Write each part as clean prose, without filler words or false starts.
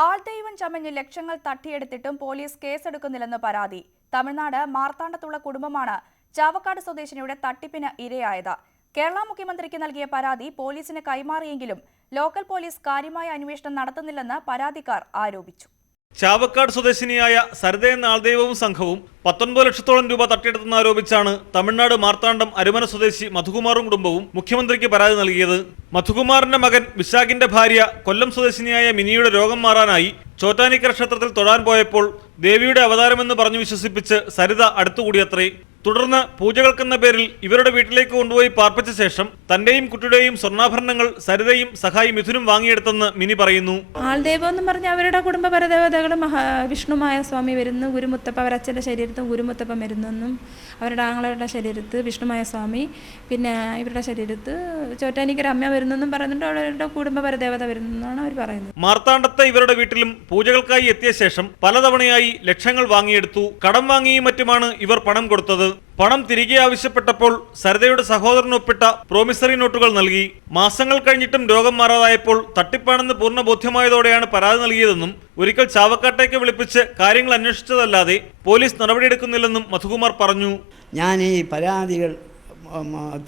ആൾദൈവം ചമഞ്ഞ് ലക്ഷങ്ങൾ തട്ടിയെടുത്തിട്ടും പോലീസ് കേസെടുക്കുന്നില്ലെന്ന് പരാതി. തമിഴ്നാട് മാർത്താണ്ഡത്തുള്ള കുടുംബമാണ് ചാവക്കാട് സ്വദേശിനിയുടെ തട്ടിപ്പിന് ഇരയായത്. കേരള മുഖ്യമന്ത്രിക്ക് നൽകിയ പരാതി പോലീസിന് കൈമാറിയെങ്കിലും ലോക്കൽ പോലീസ് കാര്യമായ അന്വേഷണം നടത്തുന്നില്ലെന്ന് പരാതിക്കാർ ആരോപിച്ചു. ചാവക്കാട് സ്വദേശിനിയായ സരിത എന്ന ആൾദൈവവും സംഘവും 19 ലക്ഷത്തോളം രൂപ തട്ടിയെടുത്തെന്നാരോപിച്ചാണ് തമിഴ്നാട് മാർത്താണ്ഡം അരുമന സ്വദേശി മധുകുമാറും കുടുംബവും മുഖ്യമന്ത്രിക്ക് പരാതി നൽകിയത്. മധുകുമാറിന്റെ മകൻ വിശാഖിന്റെ ഭാര്യ കൊല്ലം സ്വദേശിനിയായ മിനിയുടെ രോഗം മാറാനായി ചോറ്റാനിക്കര ക്ഷേത്രത്തിൽ തൊഴാൻ പോയപ്പോൾ ദേവിയുടെ അവതാരമെന്ന് പറഞ്ഞു വിശ്വസിപ്പിച്ച് സരിത അടുത്തുകൂടിയത്രേ. തുടർന്ന് പൂജകൾക്കെന്ന പേരിൽ ഇവരുടെ വീട്ടിലേക്ക് കൊണ്ടുപോയി പാർപ്പിച്ച ശേഷം തന്റെയും കുട്ടിയുടെയും സ്വർണ്ണാഭരണങ്ങൾ സരിതയും സഹായി മിഥുനും വാങ്ങിയെടുത്തെന്ന് മിനി പറയുന്നു. ആൾദൈവം എന്ന് പറഞ്ഞ അവരുടെ കുടുംബ പരദേവതകളും വിഷ്ണുമായ സ്വാമി വരുന്നു, ഗുരുമുത്തപ്പ അവരച്ഛൻ്റെ ശരീരത്തും ഗുരുമുത്തപ്പൻ വരുന്നെന്നും, അവരുടെ ആങ്ങളുടെ ശരീരത്ത് വിഷ്ണുമായ സ്വാമി, പിന്നെ ഇവരുടെ ശരീരത്ത് ചോറ്റാനിക്കര അമ്മ വരുന്നെന്നും പറയുന്നുണ്ട്. അവരുടെ കുടുംബ പരദേവത വരുന്നെന്നാണ് അവർ പറയുന്നത്. മാർത്താണ്ഡത്തെ ഇവരുടെ വീട്ടിലും പൂജകൾക്കായി എത്തിയ ശേഷം പലതവണയായി ലക്ഷങ്ങൾ വാങ്ങിയെടുത്തു. കടം വാങ്ങിയും മറ്റുമാണ് ഇവർ പണം കൊടുത്തത്. പണം തിരികെ ആവശ്യപ്പെട്ടപ്പോൾ സരിതയുടെ സഹോദരനൊപ്പിട്ട പ്രോമിസറി നോട്ടുകൾ നൽകി. മാസങ്ങൾ കഴിഞ്ഞിട്ടും രോഗം മാറാതായപ്പോൾ തട്ടിപ്പാണെന്ന് പൂർണ്ണ ബോധ്യമായതോടെയാണ് പരാതി നൽകിയതെന്നും ഒരിക്കൽ ചാവക്കാട്ടേക്ക് വിളിപ്പിച്ച് കാര്യങ്ങൾ അന്വേഷിച്ചതല്ലാതെ പോലീസ് നടപടിയെടുക്കുന്നില്ലെന്നും മധുകുമാർ പറഞ്ഞു. ഞാൻ ഈ പരാതികൾ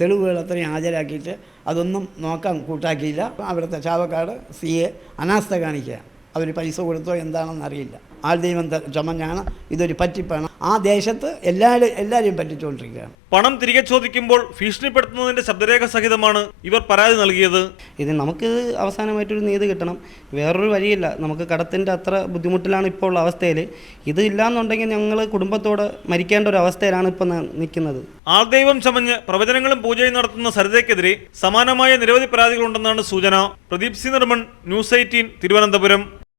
തെളിവുകൾ അത്രയും ഹാജരാക്കിയിട്ട് അതൊന്നും നോക്കാൻ കൂട്ടാക്കിയില്ല. അവിടുത്തെ ചാവക്കാട് CA അനാസ്ഥ കാണിക്കുക. അവർ പൈസ കൊടുത്തോ എന്താണെന്ന് അറിയില്ല. ആൾദൈവം ചമഞ്ഞാണ്, ഇതൊരു പറ്റിപ്പാണ്. ആ ദേശത്ത് എല്ലാവരെയും പറ്റിച്ചുകൊണ്ടിരിക്കുകയാണ്. പണം തിരികെ ചോദിക്കുമ്പോൾ ഭീഷണിപ്പെടുത്തുന്നതിന്റെ ശബ്ദരേഖ സഹിതമാണ് ഇവർ പരാതി നൽകിയത്. ഇത് നമുക്ക് അവസാനമായിട്ടൊരു നീതി കിട്ടണം, വേറൊരു വഴിയില്ല. നമുക്ക് കടത്തിൻ്റെ അത്ര ബുദ്ധിമുട്ടിലാണ് ഇപ്പോൾ ഉള്ള അവസ്ഥയിൽ. ഇത് ഇല്ലാന്നുണ്ടെങ്കിൽ ഞങ്ങൾ കുടുംബത്തോട് മരിക്കേണ്ട ഒരു അവസ്ഥയിലാണ് ഇപ്പോൾ നിൽക്കുന്നത്. ആൾദൈവം ചമഞ്ഞ് പ്രവചനങ്ങളും പൂജയും നടത്തുന്ന സരിതയ്ക്കെതിരെ സമാനമായ നിരവധി പരാതികളുണ്ടെന്നാണ് സൂചന. Pradeep C Nirman, News 18, Thiruvananthapuram.